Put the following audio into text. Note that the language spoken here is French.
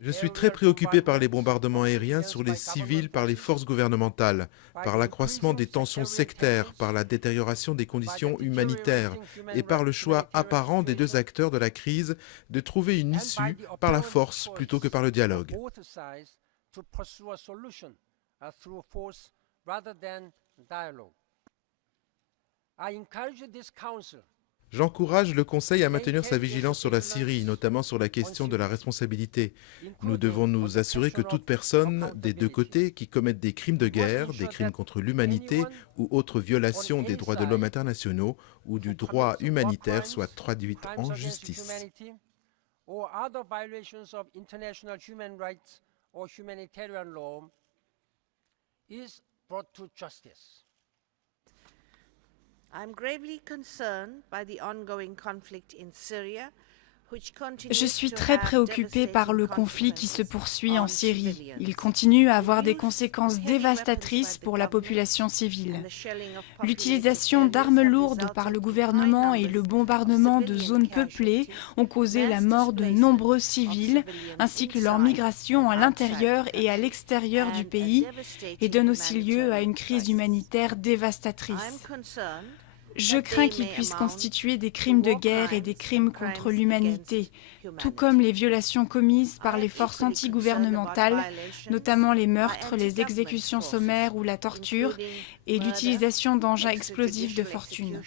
Je suis très préoccupé par les bombardements aériens sur les civils par les forces gouvernementales, par l'accroissement des tensions sectaires, par la détérioration des conditions humanitaires et par le choix apparent des deux acteurs de la crise de trouver une issue par la force plutôt que par le dialogue. J'encourage le Conseil à maintenir sa vigilance sur la Syrie, notamment sur la question de la responsabilité. Nous devons nous assurer que toute personne des deux côtés qui commettent des crimes de guerre, des crimes contre l'humanité ou autres violations des droits de l'homme internationaux ou du droit humanitaire soit traduite en justice. Je suis très préoccupée par le conflit qui se poursuit en Syrie. Il continue à avoir des conséquences dévastatrices pour la population civile. L'utilisation d'armes lourdes par le gouvernement et le bombardement de zones peuplées ont causé la mort de nombreux civils, ainsi que leur migration à l'intérieur et à l'extérieur du pays, et donnent aussi lieu à une crise humanitaire dévastatrice. Je crains qu'ils puissent constituer des crimes de guerre et des crimes contre l'humanité, tout comme les violations commises par les forces antigouvernementales, notamment les meurtres, les exécutions sommaires ou la torture, et l'utilisation d'engins explosifs de fortune.